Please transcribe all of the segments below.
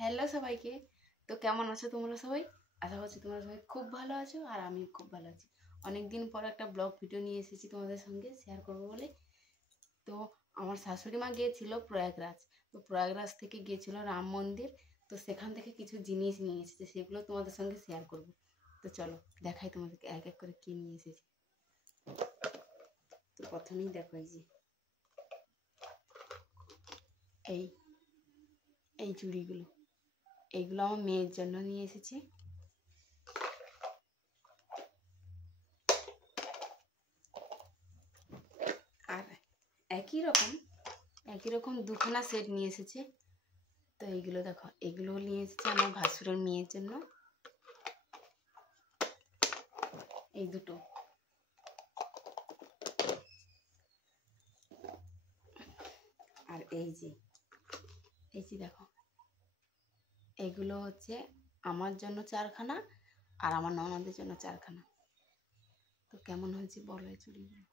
Hello সবাইকে। তো কেমন আছো তোমরা সবাই? আশা করছি তোমরা সবাই খুব ভালো আছো আর আমি খুব ভালো আছি। অনেকদিন পর একটা ব্লগ ভিডিও নিয়ে এসেছি তোমাদের সঙ্গে শেয়ার করবো বলে। তো আমার শাশুড়ি মা গিয়েছিল প্রয়াগরাজ। তো প্রয়াগরাজ থেকে গিয়েছিল রাম মন্দির। তো সেখান থেকে কিছু জিনিস নিয়ে এসেছে, সেগুলো তোমাদের সঙ্গে শেয়ার করবো। তো চলো দেখাই তোমাদেরকে এক এক করে কী নিয়ে এসেছি। তো প্রথমেই দেখো এই এই চুড়িগুলো, এইগুলো আমার মেয়ের জন্য নিয়ে এসেছি। আর একই রকম দুখানা সেট নিয়ে এসেছি। তো এইগুলো দেখো, এগুলো নিয়ে এসেছি আমার ভাসুরের মেয়ের জন্য। এই দুটো, আর এই যে দেখো, এগুলো হচ্ছে আমার জন্য 4খানা আর আমার ননদের জন্য 4খানা। তো কেমন হয়েছে বলো এই চুড়িগুলো?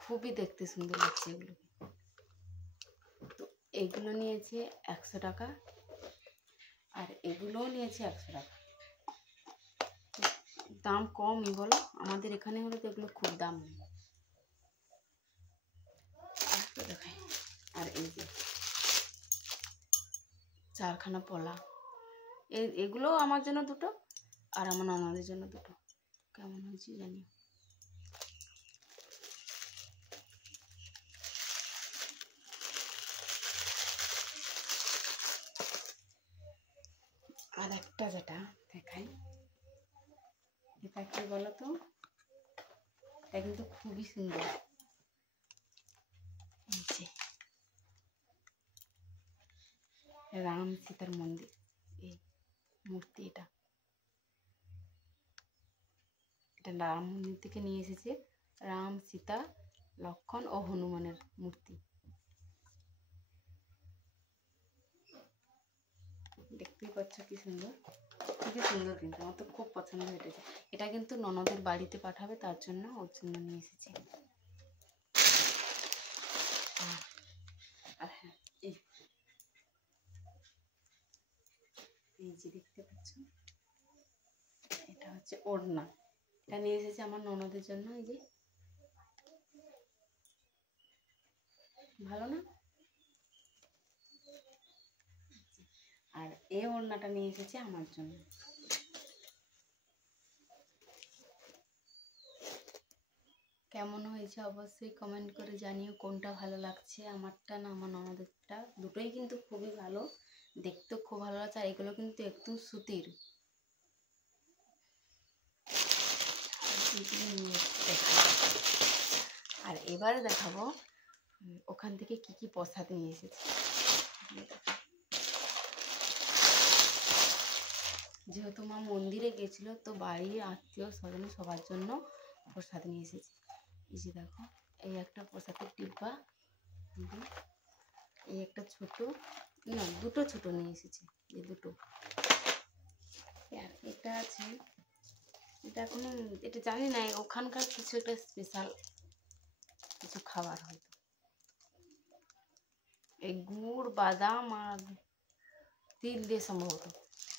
খুবই দেখতে সুন্দর লাগছে এগুলোকে। তো এইগুলো নিয়েছে 100 টাকা আর এগুলোও নিয়েছে 100 টাকা। দাম কমই বলো, আমাদের এখানে হলে তো এগুলো খুব দাম নেই। দেখাই, আর এই যে 4খানা পলা, এগুলো আমার জন্য দুটো আর আমার ননদের জন্য দুটো। কেমন হয়েছে জানি। আর একটা যেটা দেখাই, এটা কি বলো তো, এটা কিন্তু খুবই সুন্দর। এই যে রাম সীতার মন্দির, এই মূর্তি, এটা রাম মন্দির থেকে নিয়ে এসেছে। রাম, সীতা, লক্ষ্মণ ও হনুমানের মূর্তি। দেখতেই পাচ্ছ কি সুন্দর, খুবই সুন্দর, কিন্তু আমার তো খুব পছন্দ হয়েছে। এটা কিন্তু ননদের বাড়িতে পাঠাবে, তার জন্য ওর জন্য নিয়ে এসেছি। আর হ্যাঁ, এই যে দেখতে পাচ্ছ, এটা হচ্ছে ওড়না। এটা নিয়ে এসেছি আমার ননদের জন্য। এই যে ভালো না? আর এই ওড়নাটা নিয়ে এসেছি আমার জন্য। কেমন হয়েছে অবশ্যই কমেন্ট করে জানিও, কোনটা ভালো লাগছে, আমারটা না আমার ননদেরটা। দুটোই কিন্তু খুবই ভালো, দেখতেও খুব ভালো লাগছে। আর এগুলো কিন্তু একদম সুতির। আর এবারে দেখাবো ওখান থেকে কি কি প্রসাদ নিয়ে এসেছি। যেহেতু মা মন্দিরে গেছিল, তো বাড়ির আত্মীয় স্বজন সবার জন্য প্রসাদ নিয়ে এসেছি। এই যে দেখো, এই একটা প্রসাদের ডিব্বা, এই একটা ছোট, না দুটো ছোট নিয়ে এসেছি, এই দুটো। আর এটা আছে, এটা এখনো এটা জানি না, ওখানকার কিছু একটা স্পেশাল কিছু খাবার হয়তো। এই গুড়, বাদাম আর তিল দিয়ে সম্ভবত।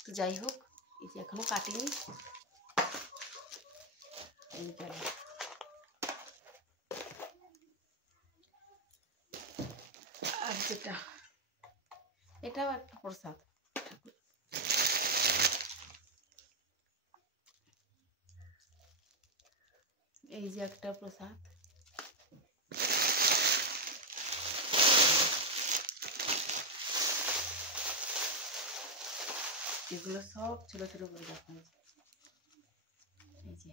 তো যাই হোক, এই যে এখনো কাটিনি। এই গেল। আর যেটা, এটাও একটা প্রসাদ। এই যে একটা প্রসাদ। এগুলো সব ছোট ছোট করে রাখা হয়েছে। এই যে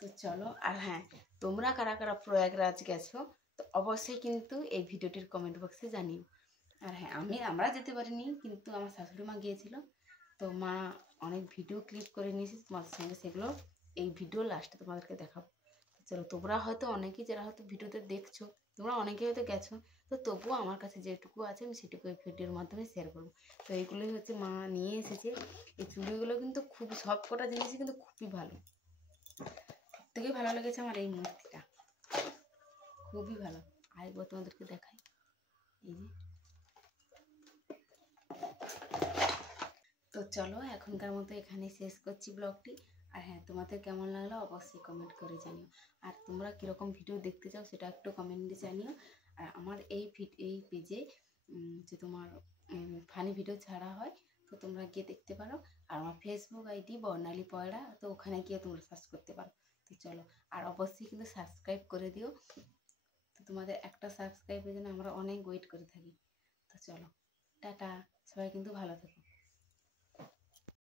তো চলো। আর হ্যাঁ, তোমরা কারা কারা প্রয়াগরাজ গেছো তো অবশ্যই কিন্তু এই ভিডিওটির কমেন্ট বক্সে জানিও। আর হ্যাঁ, আমরা যেতে পারিনি, কিন্তু আমার শাশুড়ি মা গিয়েছিল। তো মা অনেক ভিডিও ক্লিপ করে নিয়েছি তোমাদের সঙ্গে, সেগুলো এই ভিডিও লাস্টে তোমাদেরকে দেখাবো। চলো, তোমরা হয়তো অনেকেই যারা হয়তো ভিডিওতে দেখছো, তোমরা অনেকেই হয়তো গেছো, তো তবুও আমার কাছে যেটুকু আছে আমি সেটুকু এই ভিডিওর মাধ্যমে শেয়ার করবো। তো এইগুলোই হচ্ছে মা নিয়ে এসেছে। এই চুড়িগুলো কিন্তু খুব, সব কটা জিনিসই কিন্তু খুবই ভালো। সবথেকে ভালো লেগেছে আমার এই মূর্তিটা। খুবই ভালো। আরেকবার তোমাদেরকে দেখাই, এই যে। তো চলো এখনকার মতো এখানেই শেষ করছি ব্লগটি। আর হ্যাঁ, তোমাদের কেমন লাগলো অবশ্যই কমেন্ট করে জানিও। আর তোমরা কীরকম ভিডিও দেখতে চাও সেটা একটু কমেন্টে জানিও। আর আমার এই পেজে যে তোমার ফানি ভিডিও ছাড়া হয়, তো তোমরা গিয়ে দেখতে পারো। আর আমার ফেসবুক আইডি বর্ণালী পয়রা, তো ওখানে গিয়ে তোমরা সার্চ করতে পারো। তো চলো, আর অবশ্যই কিন্তু সাবস্ক্রাইব করে দিও। তো তোমাদের একটা সাবস্ক্রাইবের জন্য আমরা অনেক ওয়েট করে থাকি। তো চলো, টাটা, সবাই কিন্তু ভালো থেকো।